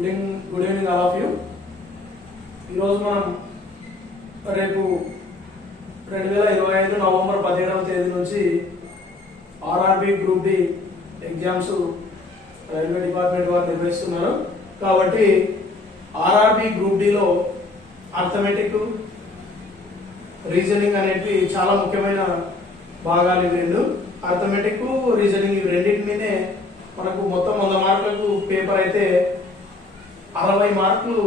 Good evening all of you. ఈరోజు మనం రేపు 2025 నవంబర్ 17వ తేదీ నుంచి RRB group D exams railway department వారు నిర్వహిస్తున్నారు. కాబట్టి ఆర్ఆర్బి గ్రూప్ డిలో అర్థమెటిక్, రీజనింగ్ అనేవి చాలా ముఖ్యమైన భాగాలు. ఇవి రెండు, అర్థమెటిక్, రీజనింగ్, ఇవి రెండింటి మీదే మనకు మొత్తం 100 మార్కులకు పేపర్ అయితే 60 మార్కులు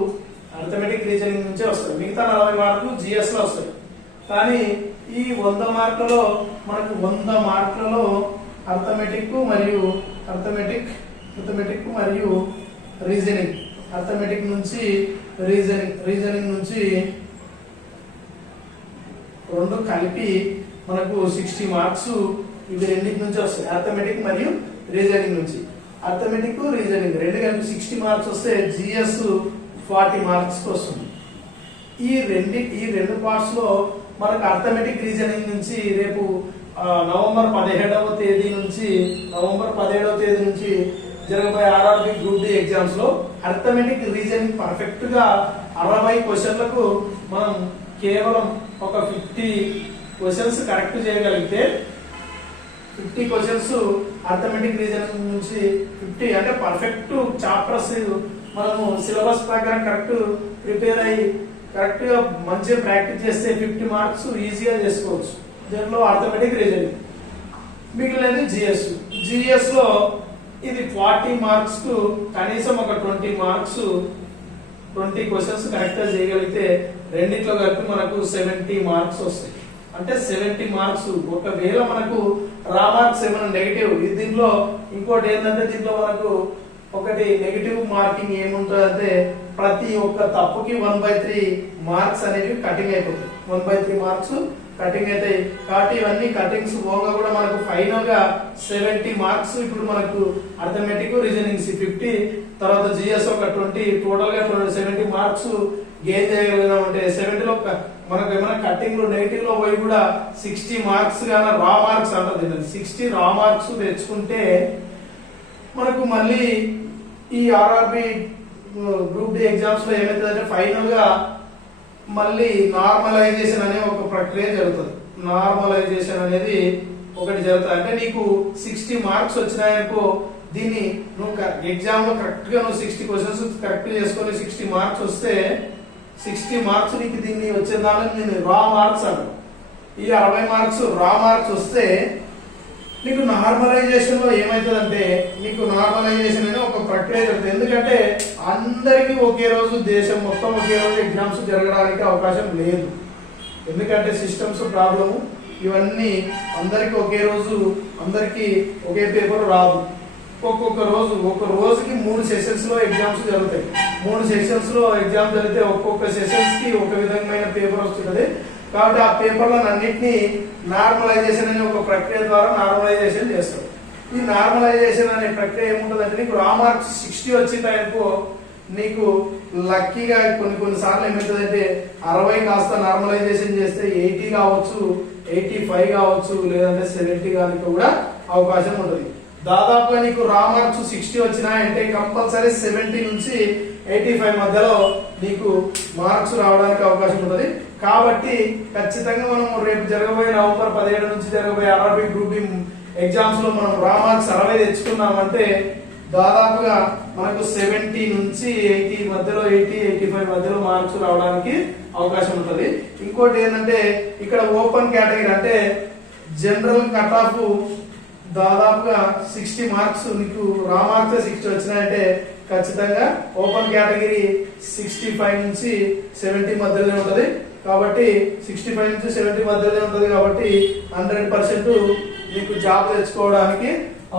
అర్థమెటిక్, రీజనింగ్ నుంచే వస్తాయి. మిగతా 40 మార్కులు జిఎస్ లో వస్తాయి. కానీ ఈ 100 మార్కులలో మనకు 100 మార్కులలో అర్థమెటిక్ మరియు రీజనింగ్, అర్థమెటిక్ నుంచి రీజనింగ్ నుంచి రెండు కలిపి మనకు 60 మార్క్స్ ఇవి రెండింటి నుంచి వస్తాయి. అర్థమెటిక్ మరియు రీజనింగ్ నుంచి, అర్థమెటిక్, రీజనింగ్ రెండు కలిపి 60 మార్క్స్ వస్తే జిఎస్ 40 మార్క్స్ వస్తుంది. ఈ రెండు పార్ట్స్ లో మనకు అర్థమెటిక్, రీజనింగ్ నుంచి రేపు నవంబర్ 17వ తేదీ నుంచి జరగబోయే ఆర్ఆర్బి గ్రూప్ డి ఎగ్జామ్స్ లో అర్థమెటిక్, రీజనింగ్ పర్ఫెక్ట్ గా 60 క్వశ్చన్లకు మనం కేవలం ఒక 50 క్వశ్చన్స్ కరెక్ట్ చేయగలిగితే, 50 క్వశ్చన్స్ అర్థమెటిక్, రీజనింగ్ నుంచి 50 అంటే పర్ఫెక్ట్ చాప్టర్స్ మనము సిలబస్ ప్రకారం కరెక్ట్ ప్రిపేర్ అయ్యి కరెక్ట్ గా మంచిగా ప్రాక్టీస్ చేస్తే 50 మార్క్స్ ఈజీగా చేసుకోవచ్చు. దీనిలో అర్థమెటిక్, రీజనింగ్. మిగిలినది జిఎస్ లో ఇది 40 మార్క్స్ కు కనీసం ఒక 20 మార్క్స్ 20 క్వశ్చన్స్ కరెక్ట్ గా చేయగలిగితే రెండిట్లో కలిపి మనకు 70 మార్క్స్ వస్తాయి. అంటే 70 మార్క్స్. ఒకవేళ మనకు రా మార్క్స్ ఏమైనా నెగిటివ్, దీంట్లో ఇంకోటి ఏంటంటే దీంట్లో మనకు ఒకటి నెగిటివ్ మార్కింగ్ ఏముంటుంది అంటే ప్రతి ఒక్క తప్పుకి 1/3 మార్క్స్ అనేవి కటింగ్ అయిపోతాయి. 1/3 మార్క్స్ కటింగ్ అవుతాయి. కాబట్టి ఇవన్నీ కటింగ్స్ పోగా కూడా మనకు ఫైనల్ గా 70 మార్క్స్. ఇప్పుడు మనకు అర్థమెటిక్, రీజనింగ్స్ 50, తర్వాత జిఎస్ ఒక 20, టోటల్ గా 70 మార్క్స్ గెయిన్ చేయగలిగినాం. అంటే 70లో మనకు ఏమైనా కటింగ్ లో నెగిటివ్ లో పోయి కూడా 60 మార్క్స్ గాన రా మార్క్స్ అంటుంది. 60 రా మార్క్స్ తెచ్చుకుంటే మనకు మళ్ళీ ఈ ఆర్ఆర్బి గ్రూప్ డి ఎగ్జామ్స్ లో ఏమైతుందంటే ఫైనల్ గా మళ్ళీ నార్మలైజేషన్ అనే ఒక ప్రక్రియ జరుగుతుంది. నార్మలైజేషన్ అనేది ఒకటి జరుగుతుంది. అంటే నీకు 60 మార్క్స్ వచ్చినాయనుకో, దీన్ని నువ్వు ఎగ్జామ్ లో కరెక్ట్ గా నువ్వు 60 క్వశ్చన్స్ కరెక్ట్ చేసుకొని 60 మార్క్స్ వస్తే 60 మార్క్స్ నీకు దీన్ని వచ్చేదాన్ని నేను రా మార్క్స్ అంటాను. ఈ 60 మార్క్స్ రా మార్క్స్ వస్తే నీకు నార్మలైజేషన్ లో ఏమైతుందంటే నీకు నార్మలైజేషన్ అనే ఒక ప్రక్రియ జరుగుతుంది. ఎందుకంటే అందరికీ ఒకే రోజు దేశం మొత్తం ఒకే రోజు ఎగ్జామ్స్ జరగడానికి అవకాశం లేదు. ఎందుకంటే సిస్టమ్స్ ప్రాబ్లము, ఇవన్నీ అందరికి ఒకే రోజు అందరికి ఒకే పేపర్ రాదు. ఒక రోజుకి 3 సెషన్స్ లో ఎగ్జామ్స్ జరుగుతాయి. 3 సెషన్స్ లో ఎగ్జామ్ జరిగితే ఒక్కొక్క సెషన్స్ కి ఒక విధమైన పేపర్ వస్తుంది. కాబట్టి ఆ పేపర్లను అన్నింటినీ నార్మలైజేషన్ అనే ఒక ప్రక్రియ ద్వారా నార్మలైజేషన్ చేస్తారు. ఈ నార్మలైజేషన్ అనే ప్రక్రియ ఏముంటుందంటే నీకు రా మార్క్స్ 60 వచ్చిందనుకో, నీకు లక్కీగా కొన్ని సార్లు ఏమవుతుందంటే 60 కాస్త నార్మలైజేషన్ చేస్తే 80 కావచ్చు, 85 కావచ్చు, లేదంటే 70 కానీ కూడా అవకాశం ఉంటుంది. దాదాపుగా నీకు రా మార్క్స్ 60 వచ్చినాయంటే కంపల్సరీ 70 నుంచి 85 మధ్యలో నీకు మార్క్స్ రావడానికి అవకాశం ఉంటుంది. కాబట్టి ఖచ్చితంగా మనం రేపు జరగబోయే నవంబర్ 17 నుంచి జరగబోయే ఆర్ఆర్బి గ్రూప్ డి ఎగ్జామ్స్ లో మనం రా మార్క్స్ 60 తెచ్చుకున్నామంటే దాదాపుగా మనకు 70 నుంచి 80 మధ్యలో 80-85 మధ్యలో మార్క్స్ రావడానికి అవకాశం ఉంటుంది. ఇంకోటి ఏంటంటే ఇక్కడ ఓపెన్ కేటగిరీ అంటే జనరల్ కట్ ఆఫ్ దాదాపుగా 60 మార్క్స్ నీకు రా మార్క్స్ 60 వచ్చినాయంటే ఖచ్చితంగా ఓపెన్ కేటగిరీ 65 నుంచి 70 మధ్యలోనే ఉంటుంది. కాబట్టి 65 నుంచి 70 మధ్యలోనే ఉంటుంది. కాబట్టి 100% నీకు జాబ్ తెచ్చుకోవడానికి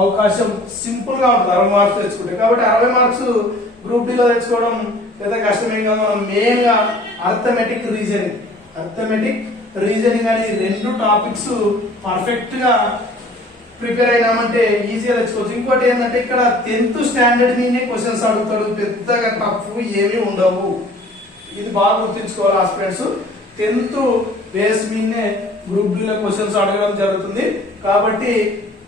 అవకాశం సింపుల్ గా ఉంటుంది 60 మార్క్స్ తెచ్చుకుంటే. కాబట్టి 60 మార్క్స్ గ్రూప్ డిలో తెచ్చుకోవడం పెద్ద కష్టమేం కాదు. మనం మెయిన్ గా అర్థమెటిక్, రీజనింగ్ అనే 2 టాపిక్స్ పర్ఫెక్ట్ గా ప్రిపేర్ అయినామంటే ఈజీగా తెచ్చుకోవచ్చు. ఇంకోటి ఏంటంటే ఇక్కడ 10th స్టాండర్డ్ మీనే క్వశ్చన్స్ అడుగుతాడు. పెద్దగా టఫ్ ఏమీ ఉండవు. ఇది బాగా గుర్తుంచుకోవాలి ఆస్పిరెంట్స్. 10th బేస్ మీనే గ్రూప్ డి లో క్వశ్చన్స్ అడగడం జరుగుతుంది. కాబట్టి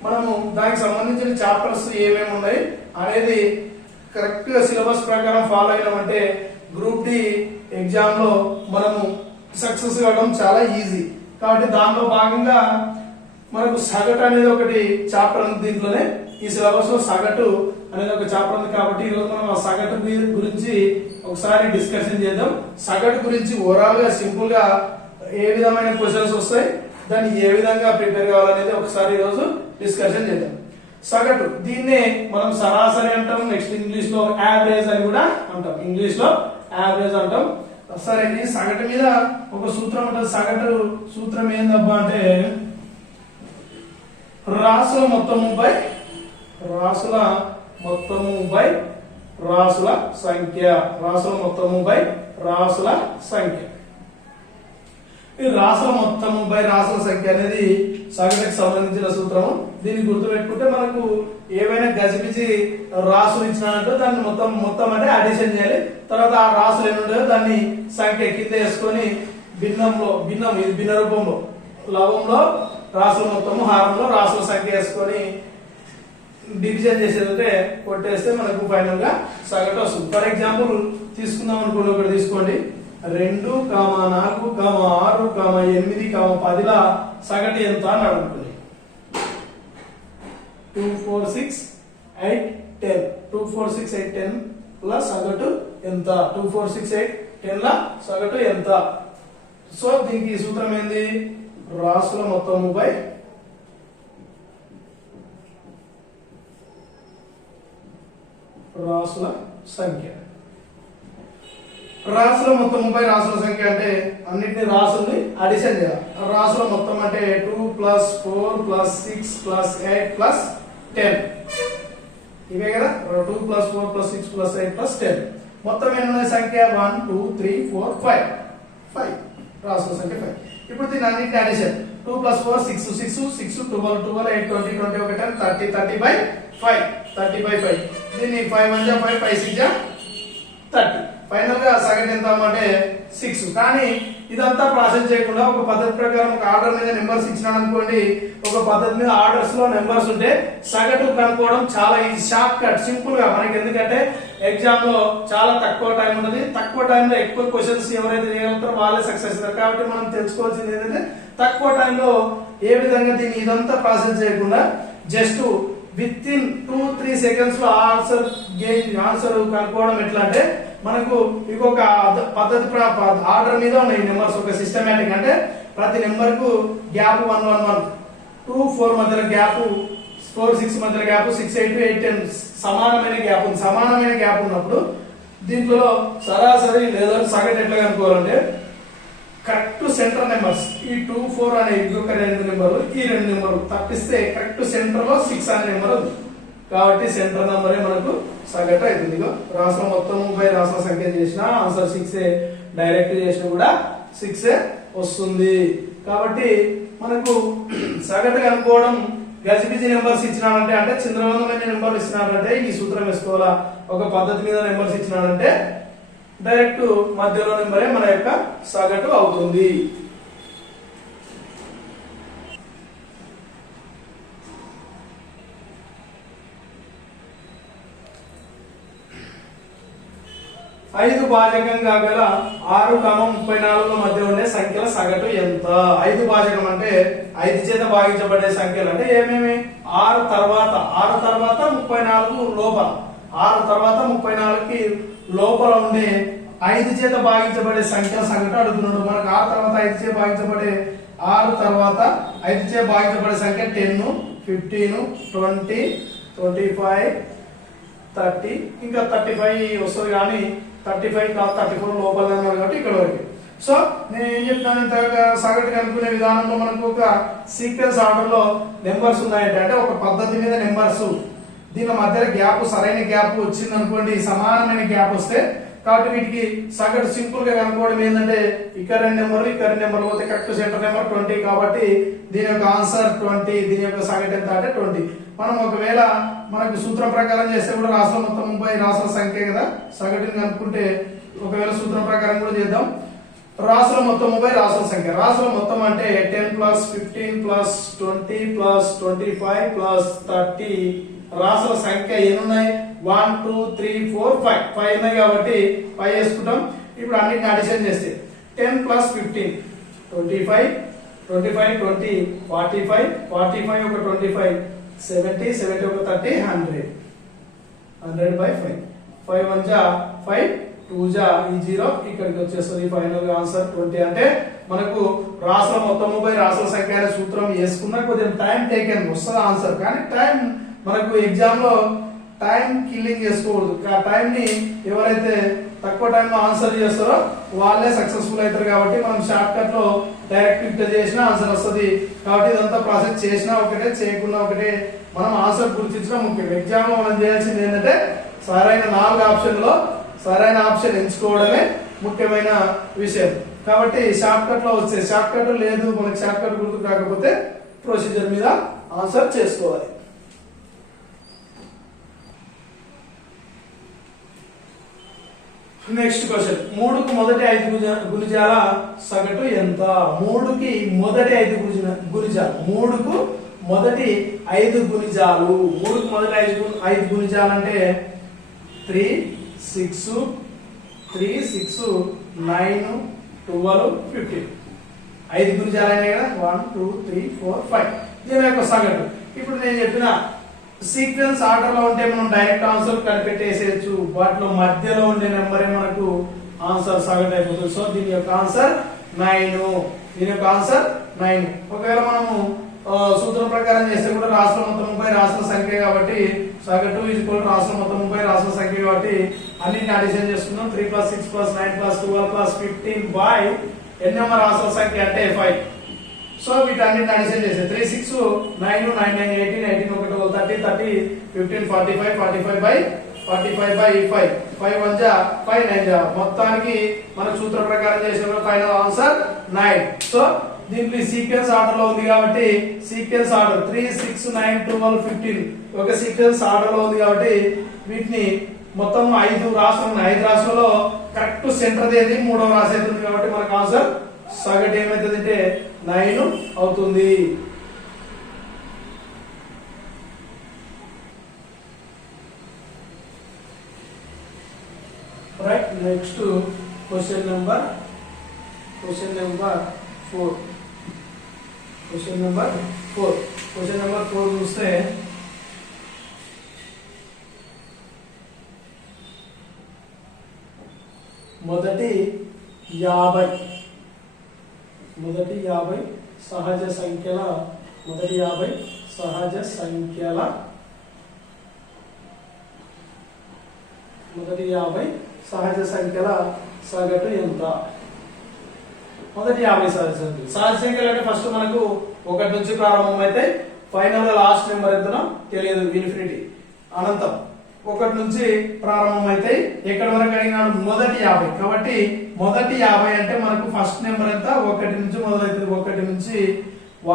మనము దానికి సంబంధించిన చాప్టర్స్ ఏమేమి ఉన్నాయి అనేది కరెక్ట్ గా సిలబస్ ప్రకారం ఫాలో అయినామంటే గ్రూప్ డి ఎగ్జామ్ లో మనము సక్సెస్ కావడం చాలా ఈజీ. కాబట్టి దానిలో భాగంగా మనకు సగటు అనేది ఒకటి చాప్టర్ ఉంది. దీంట్లోనే ఈ సిలబస్ లో సగటు అనేది ఒక చాప్టర్ ఉంది. కాబట్టి ఈరోజు మనం ఆ సగటు గురించి ఒకసారి డిస్కషన్ చేద్దాం. సగటు గురించి ఓవరాల్ గా సింపుల్ గా ఏ విధమైన క్వశ్చన్స్ వస్తాయి, దాన్ని ఏ విధంగా ప్రిపేర్ కావాలనేది ఒకసారి ఈరోజు డిస్కషన్ చేద్దాం. సగటు దీన్నే మనం సరాసరి అంటాం, నెక్స్ట్ ఇంగ్లీష్ లో యావరేజ్ అని కూడా అంటాం. ఇంగ్లీష్ లో యావరేజ్ అంటాం. సరే, ఈ సగటు మీద ఒక సూత్రం ఉంటుంది. సగటు సూత్రం ఏందబ్బా అంటే రాసుల మొత్తము బై రాసుల మొత్తము బై రాసుల సంఖ్య. రాసుల మొత్తము బై రాసుల సంఖ్య. ఈ రాసుల మొత్తము బై రాసుల సంఖ్య అనేది సగటుకి సంబంధించిన సూత్రము. దీన్ని గుర్తుపెట్టుకుంటే మనకు ఏవైనా గజిబిజి రాసులు ఇచ్చినారంటే దాన్ని మొత్తం అంటే అడిషన్ చేయాలి. తర్వాత ఆ రాసులు ఎన్ని ఉంటాయో దాన్ని సంఖ్య కింద వేసుకొని భిన్నం ఇది భిన్న రూపంలో లవంలో రాసుల మొత్తము, హారంలో రాసుల సంఖ్య వేసుకొని డివిజన్ చేసేదంటే కొట్టేస్తే మనకు ఫైనల్ గా సగటు వస్తుంది. ఫర్ ఎగ్జాంపుల్ తీసుకుందాం అనుకోండి, ఒకటి తీసుకోండి. 2, 4, 6, 8, 10 సగటు ఎంత అని అడుగుతుంది. 2, 4, 6, 8, 10 2, 4, 6, 8, 10 ల సగటు ఎంత? 2, 4, 6, 8, 10 ల సగటు ఎంత? సో దీనికి సూత్రం ఏంది? రాసుల మొత్తము బై రాసుల సంఖ్య. రాసుల మొత్తము బై రాసుల సంఖ్య అంటే అన్నిటిని రాసుల్ని అడిషన్ చేయాలి. రాసుల మొత్తం అంటే 2 + 4 + 6 + 8 + 10 ఇవే కదా. 2 + 4 + 6 + 8 + 10 మొత్తం ఎన్ని ఉన్నాయి సంఖ్య? 1 2 3 4 5 రాసుల సంఖ్య 5. ఇప్పుడు దీని అన్నిటిని అడిషన్ 2 + 4 6 6 6 12 12 8 20 21 10 30 30/5 దీన్ని 5 1 5 5 6 30. ఫైనల్ గా సగటు ఎంత అంటే 6. కానీ ఇదంతా ప్రాసెస్ చేయకుండా ఒక పద్ధతి ప్రకారం ఒక ఆర్డర్ మీద నెంబర్స్ ఇచ్చినాను అనుకోండి, ఒక పద్ధతి మీద ఆర్డర్స్ లో నెంబర్స్ ఉంటే సగటు కనుక్కోవడం చాలా ఈజీ, షార్ట్ కట్, సింపుల్ గా మనకి. ఎందుకంటే ఎగ్జామ్ లో చాలా తక్కువ టైం ఉన్నది. తక్కువ టైంలో ఎక్కువ క్వశ్చన్స్ ఎవరైతే చేయగలుగుతారో వాళ్ళే సక్సెస్ అవుతారు. కాబట్టి మనం తెలుసుకోవాల్సింది ఏంటంటే తక్కువ టైంలో ఏ విధంగా దీన్ని ఇదంతా ప్రాసెస్ చేయకుండా జస్ట్ విత్ ఇన్ 2-3 సెకండ్స్ లో ఆన్సర్ కనుక్కోవడం. ఎట్లా అంటే మనకు ఇంకొక పద్ధతి ఆర్డర్ మీద ఉన్నాయి నెంబర్స్, ఒక సిస్టమేటిక్. అంటే ప్రతి నెంబర్ కు గ్యాప్ 1 1 1 2 4 మధ్యలో గ్యాప్, 4 6 మధ్యలో గ్యాప్, 6 8 8 10 సమానమైన గ్యాప్ ఉంది. సమానమైన గ్యాప్ ఉన్నప్పుడు దీంట్లో సరాసరి లేదా సగటు ఎట్లా కనుక్కోవాలంటే కరెక్ట్ సెంటర్ నెంబర్స్ ఈ 2 4 అనే ఇంకొక 2 నెంబర్లు, ఈ 2 నెంబర్లు తప్పిస్తే కరెక్ట్ సెంటర్ లో 6 అనే నెంబర్ ఉంది. కాబట్టి సెంటర్ నెంబరే మనకు సగటు అవుతుంది. రాసుల మొత్తం బై రాసుల సంఖ్య చేసిన ఆన్సర్ 6 డైరెక్ట్ చేసిన కూడా 6 వస్తుంది. కాబట్టి మనకు సగటు కనుక్కోవడం గజిబిజి నెంబర్స్ ఇచ్చినాడంటే, అంటే చింద్రవందమైన నెంబర్లు ఇచ్చినాడంటే ఈ సూత్రం వేసుకోవాలా. ఒక పద్ధతి మీద నెంబర్స్ ఇచ్చినాడంటే డైరెక్ట్ మధ్యలో నెంబరే మన యొక్క సగటు అవుతుంది. ఐదు భాజకంగా గల 6, 34 మధ్య ఉండే సంఖ్యల సగటు ఎంత? 5 భాజకం అంటే 5 చేత భాగించబడే సంఖ్యలు అంటే ఏమేమి? 6 తర్వాత 34 లోపల, 6 తర్వాత 34కి లోపల ఉండే 5 చేత భాగించబడే సంఖ్యల సగటు అడుగుతున్నాడు. మనకు 6 తర్వాత 5 చే భాగించబడే 6 తర్వాత 5 చే భాగించబడే సంఖ్య 10, 15, 20, 25, 30 ఇంకా 35 వస్తుంది. కానీ 35 కాదు 34 లోపల అన్నారు కాబట్టి ఇక్కడ వరకు. సో నేను ఏం చెప్తాను, సగటు కనుక్కునే విధానంలో మనకు ఒక సీక్వెన్స్ ఆర్డర్ లో నెంబర్స్ ఉన్నాయంటే, అంటే ఒక పద్ధతి మీద నెంబర్స్ దీని మధ్యలో గ్యాప్, సరైన గ్యాప్ వచ్చింది అనుకోండి, సమానమైన గ్యాప్ వస్తే, కాబట్టి వీటికి సగటు సింపుల్ గా కనుక్కోవడం ఏంటంటే ఇక్కడ 2 నెంబర్లు ఇక్కడ 2 నెంబర్లు పోతే కరెక్ట్ సెంటర్ నెంబర్ 20. కాబట్టి దీని యొక్క ఆన్సర్ 20. దీని యొక్క సగటు ఎంత అంటే 20. మనం ఒకవేళ మనకు సూత్రం ప్రకారం చేస్తే కూడా రాసుల మొత్తం 30 రాసుల సంఖ్య కదా, సగటుని కనుక్కుంటే ఒకవేళ సూత్రం ప్రకారం కూడా చేద్దాం. రాసుల మొత్తము బై రాసుల సంఖ్య. రాసుల మొత్తం అంటే 10 ప్లస్ 15 ప్లస్ 20 ప్లస్ 25 ప్లస్ 30. రాసుల సంఖ్య ఎన్ని ఉన్నాయి? 1 2 3 4 5 5 ఉన్నాయి కాబట్టి 5 వేసుకుంటాం. ఇప్పుడు అన్నిటిని అడిషన్ చేస్తే 10 ప్లస్ 15 25 25 20 45 45 ఒక 25 70 70 ఒక 30 100 100 by 5 5 1 జా 5 2 జా ఈ 0 ఇక్కడికి వచ్చేస్తుంది. Final answer 20. అంటే మనకు రాసుల మొత్తము బై రాసుల సంఖ్య అనే సూత్రం వేసుకున్నా కొద్దిగా టైం టేకెన్ వస్తుంది ఆన్సర్. కానీ టైం మనకు ఎగ్జామ్ లో టైం కిల్లింగ్ చేసుకోకూడదు. ఆ టైం ని ఎవరైతే తక్కువ టైంలో ఆన్సర్ చేస్తారో వాళ్ళే సక్సెస్ఫుల్ అవుతారు. కాబట్టి మనం షార్ట్ కట్ లో డైరెక్ట్ ఇట్లా చేసినా ఆన్సర్ వస్తుంది. కాబట్టి ఇదంతా ప్రాసెస్ చేసినా ఒకటే చేయకుండా ఒకటే, మనం ఆన్సర్ గుర్తించడం ముఖ్యం. ఎగ్జామ్ లో మనం చేయాల్సింది ఏంటంటే సరైన 4 ఆప్షన్లో సరైన ఆప్షన్ ఎంచుకోవడమే ముఖ్యమైన విషయం. కాబట్టి షార్ట్ కట్ లో వచ్చే షార్ట్ కట్ లేదు మనకి షార్ట్ కట్ గుర్తు కాకపోతే ప్రొసీజర్ మీద ఆన్సర్ చేసుకోవాలి. నెక్స్ట్ క్వశ్చన్, 3కు మొదటి 5 గుణిజాల సగటు ఎంత? 3కి మొదటి 5 గుణిజాలు 3కు మొదటి 5 గుణిజాలు 3కు మొదటి 5 గుణిజాలు అంటే 3 6 3 6 9 12 15 5 గుణిజాలు అయినాయి కదా. 1 2 3 4 5 దీని యొక్క సగటు. ఇప్పుడు నేను చెప్పిన సీక్వెన్స్ ఆర్డర్ లో ఉంటే మనం డైరెక్ట్ ఆన్సర్ కనిపెట్టేసేయచ్చు. వాటిలో మధ్యలో ఉండే నెంబరే మనకు ఆన్సర్ సగటు అయిపోతుంది. సో దీని యొక్క ఆన్సర్ 9. దీని యొక్క ఆన్సర్ 9. ఒకవేళ మనము సూత్రం ప్రకారం చేస్తే కూడా రాసుల మొత్తం 30 రాసుల సంఖ్య కాబట్టి సగటు ఈక్వల్ రాసుల మొత్తం 30 రాసుల సంఖ్య కాబట్టి అన్నిటిని అడిషన్ చేసుకున్నాం. 3 + 6 + 9 + 12 + 15 బై ఎన్ని నెంబర్ రాసుల సంఖ్య అంటే 5. సో వీటన్నిటిని అడిషన్ చేస్తే 3 6 9 9 9 18 18 1 30 30 15 45 45 బై 45 బై 5 5 1 జా 5 9 జా మొత్తానికి మన సూత్ర ప్రకారం చేసిన ఫైనల్ ఆన్సర్ 9. సో దీనికి సీక్వెన్స్ ఆర్డర్ లో ఉంది కాబట్టి సీక్వెన్స్ ఆర్డర్ 3 6 9 12 15 ఒక సీక్వెన్స్ ఆర్డర్ లో ఉంది కాబట్టి వీటిని మొత్తం 5 రాసులు ఉన్నాయి. 5 రాసులలో కరెక్ట్ సెంటర్ ఏది 3వ రాశి అవుతుంది కాబట్టి మనకు ఆన్సర్ సగటు ఏమైతుంది అంటే 9 అవుతుంది. Right. Next question number 4. Question number 4 చూస్తే మొదటి 50 సహజ సంఖ్యల సగటు ఎంత? మొదటి 50 సహజ సంఖ్యలు అంటే ఫస్ట్ మనకు 1 నుంచి ప్రారంభం అయితే ఫైనల్ లాస్ట్ నెంబర్ ఎంతనో తెలియదు. ఇన్ఫినిటీ అనంతం 1 నుంచి ప్రారంభం అయితే ఎక్కడి వరకు అడిగినాడు? మొదటి 50. కాబట్టి మొదటి 50 అంటే మనకు ఫస్ట్ నెంబర్ ఎంత? 1 నుంచి మొదలవుతుంది. 1 నుంచి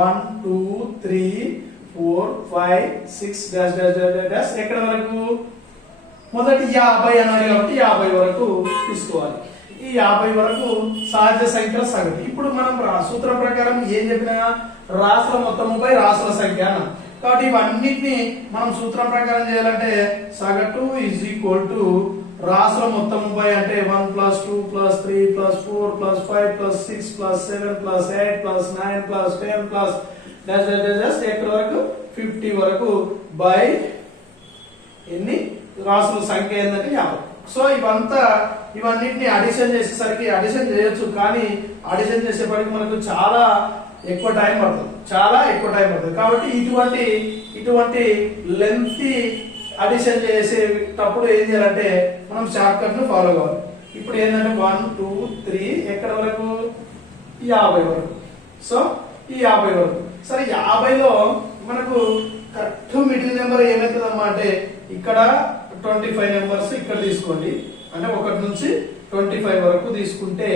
1 2 3 4 5 6 డాష్ డాష్ డాష్ డాష్ ఎక్కడి వరకు? మొదటి 50 అనాలి కాబట్టి 50 వరకు తీసుకోవాలి. ఈ 50 వరకు సహజ సంఖ్యల సగటు. ఇప్పుడు మనం సూత్రం ప్రకారం ఏం చెప్పినా రాసుల మొత్తము బై రాసుల సంఖ్య అన్నాం. కాబట్టి ఇవన్నిటిని మనం సూత్రం ప్రకారం చేయాలంటే సగటు ఈజ్ ఈక్వల్ టు రాసుల మొత్తము బై అంటే 1 + 2 + 3 + 4 + 5 + 6 + 7 + 8 + 9 + 10 + డాష్ డాష్ డాష్ ఎక్కడ వరకు? 50 వరకు బై ఎన్ని రాసుల సంఖ్య ఏంటంటే 50. సో ఇవన్నిటిని అడిషన్ చేసేసరికి అడిషన్ చేయొచ్చు, కానీ అడిషన్ చేసేప్పటికి మనకు చాలా ఎక్కువ టైం పడుతుంది. కాబట్టి ఇటువంటి లెంతీ అడిషన్ చేసేటప్పుడు ఏం చేయాలంటే మనం షార్ట్ కట్ ను ఫాలో కావాలి. ఇప్పుడు ఏంటంటే 1 2 3 ఎక్కడ వరకు? 50 వరకు. సో ఈ 50 వరకు. సరే 50లో మనకు కరెక్ట్ మిడిల్ నెంబర్ ఏమైతుందమ్మా అంటే ఇక్కడ 25 నెంబర్స్ ఇక్కడ తీసుకోండి. అంటే 1 నుంచి 25 వరకు తీసుకుంటే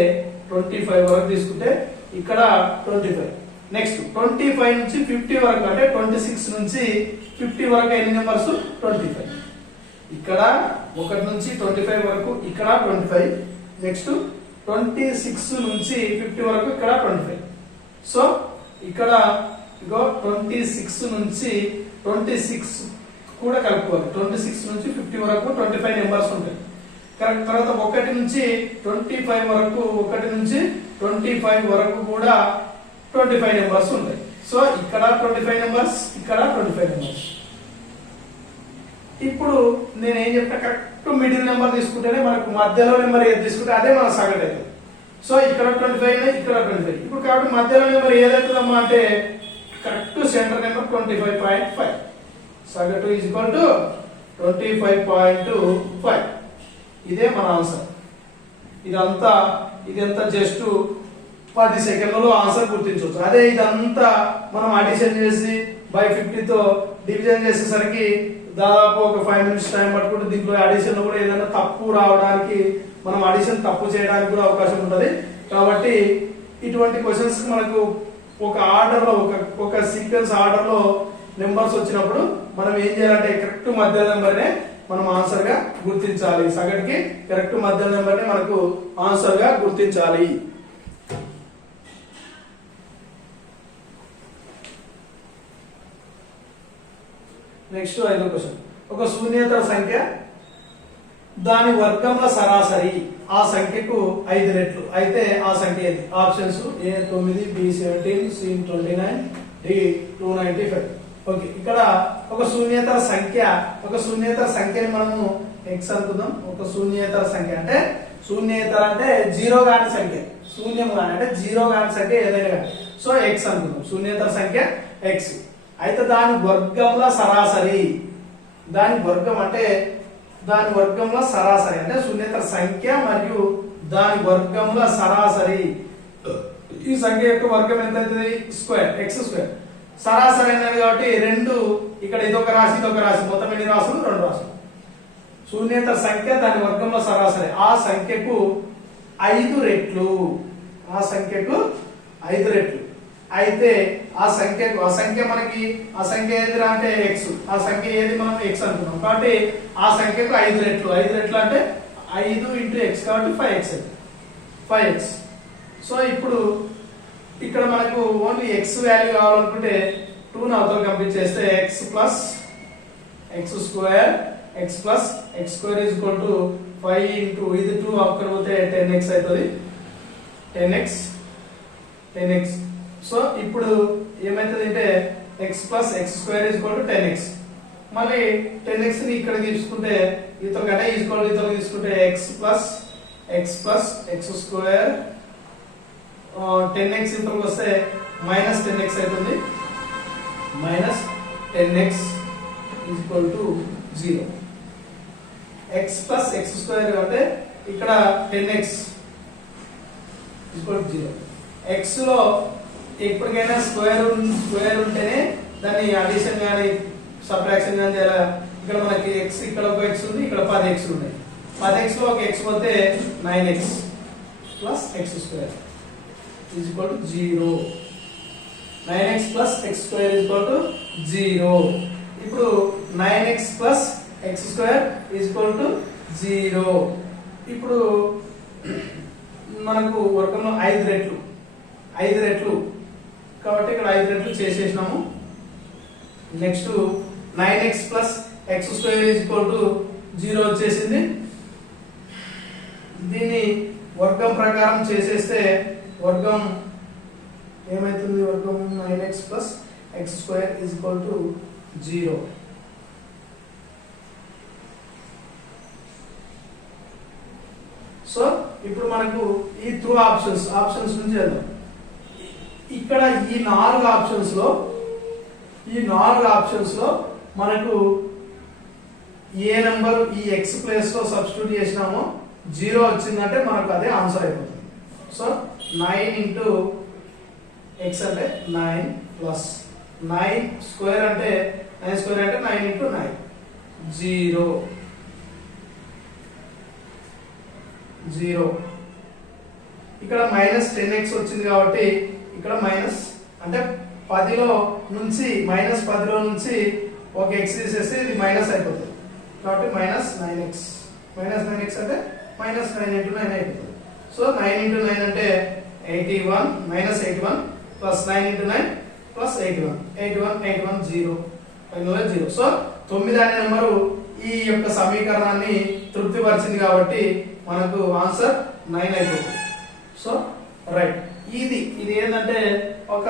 ఇక్కడ 25. నెక్స్ట్ 25 నుంచి 50 వరకు అంటే 26 నుంచి 50 వరకు ఎన్ని నెంబర్స్? 25. ఇక్కడ 1 నుంచి 25 వరకు ఇక్కడ 25. నెక్స్ట్ 26 నుంచి 50 వరకు ఇక్కడ 25. సో ఇక్కడ ఇగో 26 నుంచి 26 కూడా కలుపుకోవాలి. 26 నుంచి 50 వరకు 25 నెంబర్స్ ఉంటాయి. తర్వాత 1 నుంచి 25 వరకు 1 నుంచి 25 వరకు కూడా 25 నెంబర్స్ ఉంటాయి. సో ఇక్కడ 25 నెంబర్స్, ఇక్కడ 25 నెంబర్స్. ఇప్పుడు నేను ఏం చెప్తా, కరెక్ట్ మిడిల్ నెంబర్ తీసుకుంటేనే మనకు మధ్యలో నెంబర్ ఏది తీసుకుంటే అదే మన సగటు అవుతుంది. సో ఇక్కడ 25, ఇక్కడ 25. ఇప్పుడు కాబట్టి మధ్యలో నెంబర్ ఏదైతుందమ్మా అంటే కరెక్ట్ సెంటర్ నెంబర్ 25.5. సగటు ఈజ్ ఈక్వల్ టు 25.5. ఇదే మన ఆన్సర్. ఇదంతా జస్ట్ 10 సెకండ్లలో ఆన్సర్ గుర్తించవచ్చు. అదే ఇదంతా మనం అడిషన్ చేసి బై 50తో డివిజన్ చేసేసరికి దాదాపు ఒక 5 మినిట్స్ టైం పట్టుకుంటే దీంట్లో అడిషన్ లో కూడా ఏదైనా తప్పు రావడానికి, మనం అడిషన్ తప్పు చేయడానికి కూడా అవకాశం ఉంటుంది. కాబట్టి ఇటువంటి క్వశ్చన్స్ మనకు ఒక ఆర్డర్ లో ఒక సీక్వెన్స్ ఆర్డర్ లో నెంబర్స్ వచ్చినప్పుడు మనం ఏం చేయాలంటే కరెక్ట్ మధ్య నెంబర్నే మనం ఆన్సర్ గా గుర్తించాలి. సగటుకి కరెక్ట్ మధ్య నెంబర్నే మనకు ఆన్సర్ గా గుర్తించాలి. నెక్స్ట్ 5వ క్వశ్చన్. ఒక శూన్యేతర సంఖ్య దాని వర్గంల సరాసరి ఆ సంఖ్యకు 5 రెట్లు అయితే ఆ సంఖ్య ఏది? Options A9, B17, C29, D295. Okay, ఇక్కడ ఒక శూన్యేతర సంఖ్యని మనము x అనుకుందాం. ఒక శూన్యేతర సంఖ్య అంటే జీరో కాని సంఖ్య, శూన్యం కాని అంటే జీరో కాని సంఖ్య ఏదైనా కానీ. సో x అనుకుందాం, శూన్యేతర సంఖ్య x. అయితే దాని వర్గంలో సరాసరి, దాని వర్గంలో సరాసరి అంటే శూన్యేతర సంఖ్య మరియు దాని వర్గంలో సరాసరి. ఈ సంఖ్య యొక్క వర్గం ఎంత అవుతుంది? Square, X square. సరాసరి అనేది కాబట్టి రెండు, ఇక్కడ ఇదొక రాశి ఇదొక రాశి, మొత్తం ఎన్ని రాసులు? 2 రాసులు. శూన్యేతర సంఖ్య దాని వర్గంలో సరాసరి ఆ సంఖ్యకు 5 రెట్లు, ఆ సంఖ్యకు 5 రెట్లు. అయితే ఆ సంఖ్య మనకి ఆ సంఖ్య ఏదిరా అంటే x, ఆ సంఖ్య ఏది మనం x అనుకున్నాం కాబట్టి ఆ సంఖ్యకు 5 రెట్లు. 5 రెట్లు అంటే 5 into x కాబట్టి 5x. సో ఇప్పుడు ఇక్కడ మనకు ఓన్లీ x వాల్యూ కావాలనుకుంటే 2 ని అవతల పంపించేస్తే x plus x square is equal to 5 into ఇది 2 అక్కడ పోతే 10x అవుతుంది. 10x. సో ఇప్పుడు ఏమైతుంది అంటే x plus x square is equal to 10x. మళ్ళీ 10x ని ఇక్కడ తీసుకుంటే ఇతర కంటే ఈక్వల్ ఇతర తీసుకుంటే x plus x square 10x ఇతరకు వస్తే minus 10x అవుతుంది. minus 10x is equal to 0. x plus x square అంటే ఇక్కడ 10x is equal to 0. x లో ఎప్పటికైనా స్క్వేర్ ఉంటేనే దాన్ని అడిషన్ గానీ సబ్ట్రాక్షన్ గానీ చేయాలి. ఇక్కడ మనకి x, ఇక్కడ ఒక x ఉంది, ఇక్కడ 10x ఉన్నాయి. 10x లో ఒక x పోతే 9x plus x square is equal to 0. 9x plus x square is equal to 0. ఇప్పుడు 9x plus x square is equal to 0. ఇప్పుడు మనకు వర్గంలో 5 రెట్లు కాబట్టి ఇక్కడ 5 రెట్లు చేసేసినాము. Next 9x plus x square is equal to 0 వచ్చేసింది. దీన్ని వర్గం ప్రకారం చేసేస్తే వర్గం ఏమైతుంది? వర్గం 9x plus x square is equal to 0. So ఇప్పుడు మనకు ఈ త్రూ ఆప్షన్స్ నుంచి వెళ్దాం. ఇక్కడ ఈ 4 ఆప్షన్స్ లో మనకు ఏ నెంబర్ ఈ x ప్లేస్ లో సబ్స్టిట్యూట్ చేసినామో 0 వచ్చిందంటే మనకు అదే ఆన్సర్ అయిపోతుంది. సో 9 into x అంటే 9 ప్లస్ 9 స్క్వేర్ అంటే 9 into 9 0. ఇక్కడ మైనస్ 10x వచ్చింది కాబట్టి ఇక్కడ మైనస్ అంటే 10లో నుంచి ఒక x తీసేస్తే ఇది మైనస్ అయిపోతుంది కాబట్టి -9x అంటే -9 into 9 అయిపోతుంది. సో 9 into 9 అంటే 81 minus 81 plus 9 into 9 plus 81 81 81 0 final 0. So 9 అనే నెంబరు ఈ యొక్క సమీకరణాన్ని తృప్తిపరిచింది కాబట్టి మనకు ఆన్సర్ 9 అయిపోతుంది. సో రైట్, ఇది ఏంటంటే ఒక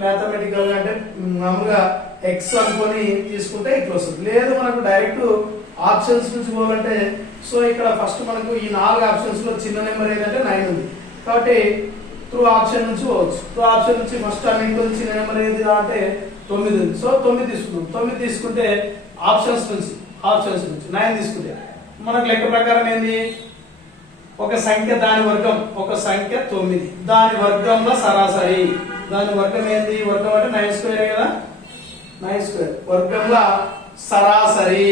మ్యాథమెటికల్ అంటే మామూలుగా ఎక్స్ అనుకొని తీసుకుంటే ఇట్లా వస్తుంది. లేదు మనకు డైరెక్ట్ ఆప్షన్స్ నుంచి పోవాలంటే సో ఇక్కడ ఫస్ట్ మనకు ఈ 4 ఆప్షన్స్ లో చిన్న నెంబర్ ఏంటంటే 9 ఉంది కాబట్టి త్రూ ఆప్షన్ నుంచి పోవచ్చు. త్రూ ఆప్షన్ నుంచి ఫస్ట్ అన్నింటి చిన్న నెంబర్ ఏది అంటే 9 ఉంది. సో 9 తీసుకుందాం. 9 తీసుకుంటే ఆప్షన్స్ నుంచి 9 తీసుకుంటే మనకు లెక్క ప్రకారం ఏంది, ఒక సంఖ్య దాని వర్గం, ఒక సంఖ్య 9 దాని వర్గంలో సరాసరి, దాని వర్గం ఏంది, వర్గం అంటే 9 స్క్వేర్ కదా, 9 స్క్వేర్ వర్గంలో సరాసరి